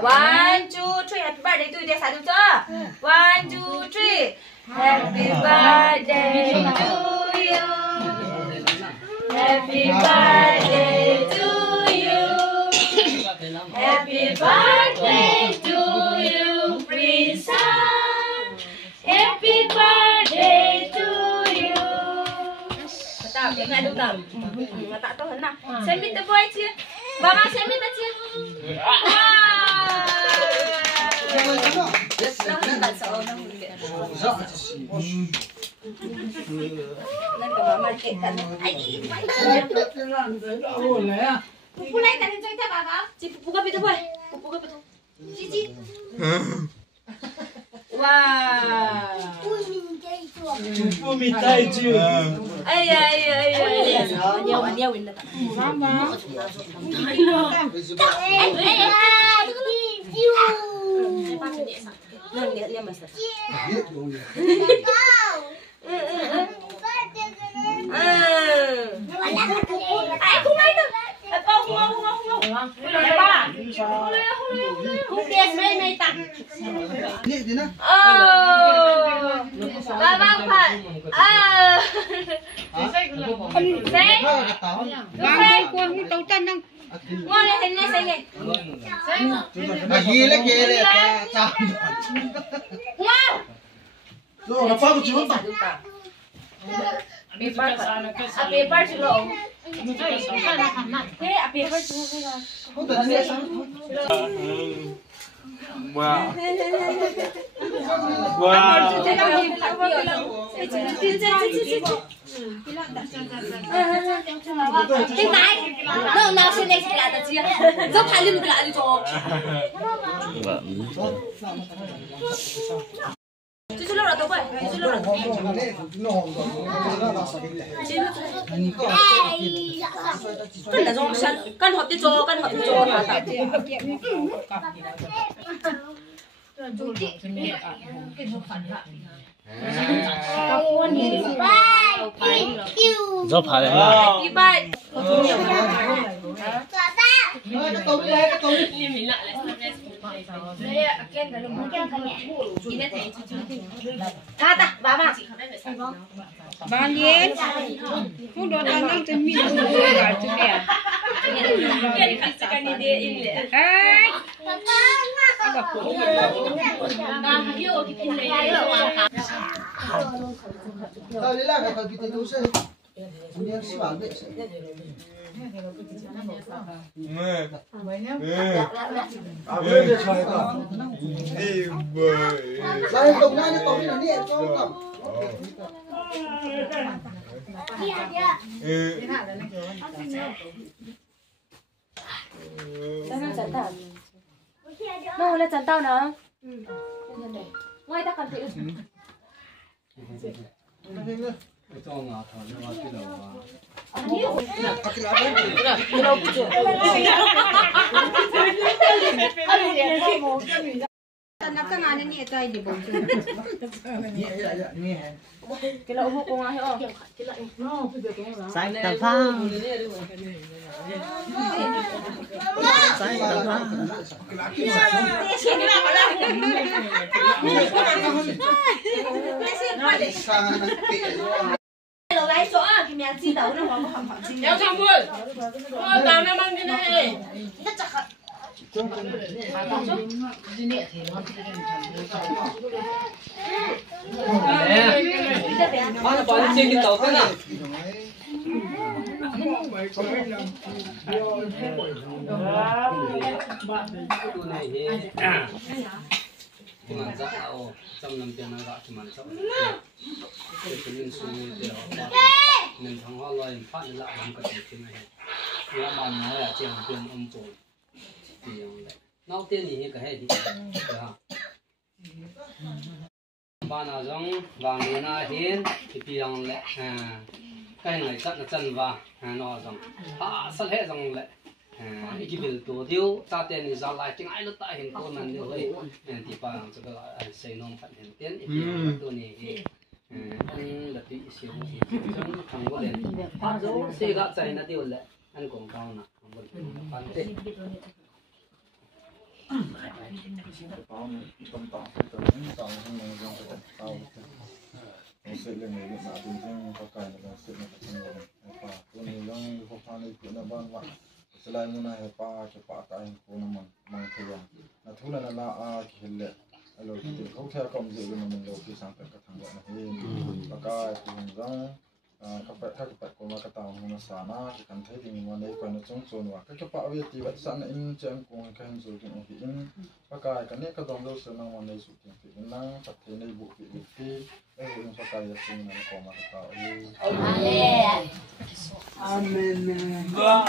One, two, three. Happy birthday to you. Satu cho. One, two, three. Happy birthday to you. Happy birthday to you. Happy birthday to you, Prisa. Happy birthday to you. Tahu, dia nak duduk. Tak tahu nak. Saya minta boy cia. Mama saya minta cia. Pupu lain tak nak cerita apa? Cik pupu kau betul boy. Pupu kau betul. Cici. Wah. Pupu minta itu. Dia win dah. Mama. Dia masak. Aku main tu. Không biết mấy mấy tặng. Ba ba phải. Đấy. Ba quân tấu chân không? Ngon này hình này xanh này. Gì lấy kia đây chào. Wow. Rồi nó phát một chút tặng. Paper dulu. Paper dulu. Wow. Cái này nó nào xin này cái là gì? Rất hay luôn cái là cho. Chú lâu rồi tôi vậy. Chú lâu rồi. Cái là trong sân, căn hộp đi cho, căn hộp đi cho. Giúp phải đấy là. Đi bay. Bà mà Bao nhiêu? Không được ăn năng chân miệng rồi cả chứ kìa. Cái này cái này đi in lệ. Ấy. Đây là cái cái tôi sẽ muốn xí vào đấy. Bây giờ chơi cả. Đi bơi. Đây tổng này là đi cho cầm. Nó là chắn tao nữa. Ngoài ta còn thấy. Cho ngà thằng nó vào cái đầu vào. Cái lỗ hộp con hiểu không? Sai tầm phang. Sai tầm phang. Lỗ gái chỗ cái mẹ chi đấu nó có hỏng hỏng chi. Kéo xong rồi. Tao nó mang cái này. Rất chặt. Mana balik sih kita tahu kan? Cuman zao, trong năm tiền nó cuman zao. Cái mình suy nghĩ mình thằng họ loài phát lại làm cái gì này. Nếu mà nói là tiền tiền ông chủ thì nó tiền gì cái gì ba nào giống vàng thì na hiến thì tiền lệ cái này chắc là chân vàng nó giống sát hết giống lệ cái việc tổ tiêu ta tiền thì giao lại tiếng ai lúc tại hiện cô mình đều vậy thì ba cho cái xây nông phát hiện tiền thì tôi này ông là tụi xíu giống thằng có liền xây gạo chạy nó tiêu lệ anh cũng cao nè một phần tệ tao tâm tao tao tao không muốn dùng cái tao nó sẽ lên người mà bình thường có cái nó sẽ nó sẽ nhiều pa tôi này long có pha này cũng là ban vặt selain mana pa cepat tay cũng nằm mang theo là thu là cái lệ alo thì không theo công dự mà mình đầu tư sang cái thằng này và cái thì rằng các bạn có cái tàu nó xả na thì cần thấy thì mình đây còn nó chống trốn và các bạn biết thì vẫn sẵn in trên cùng cái hình rồi thì in và cái này cái dòng đâu sẽ nó mình đây sụt thì mình năng tập thế này bộ vị thì đây là cái cái gì nó có mà cái tàu Amen. Wow.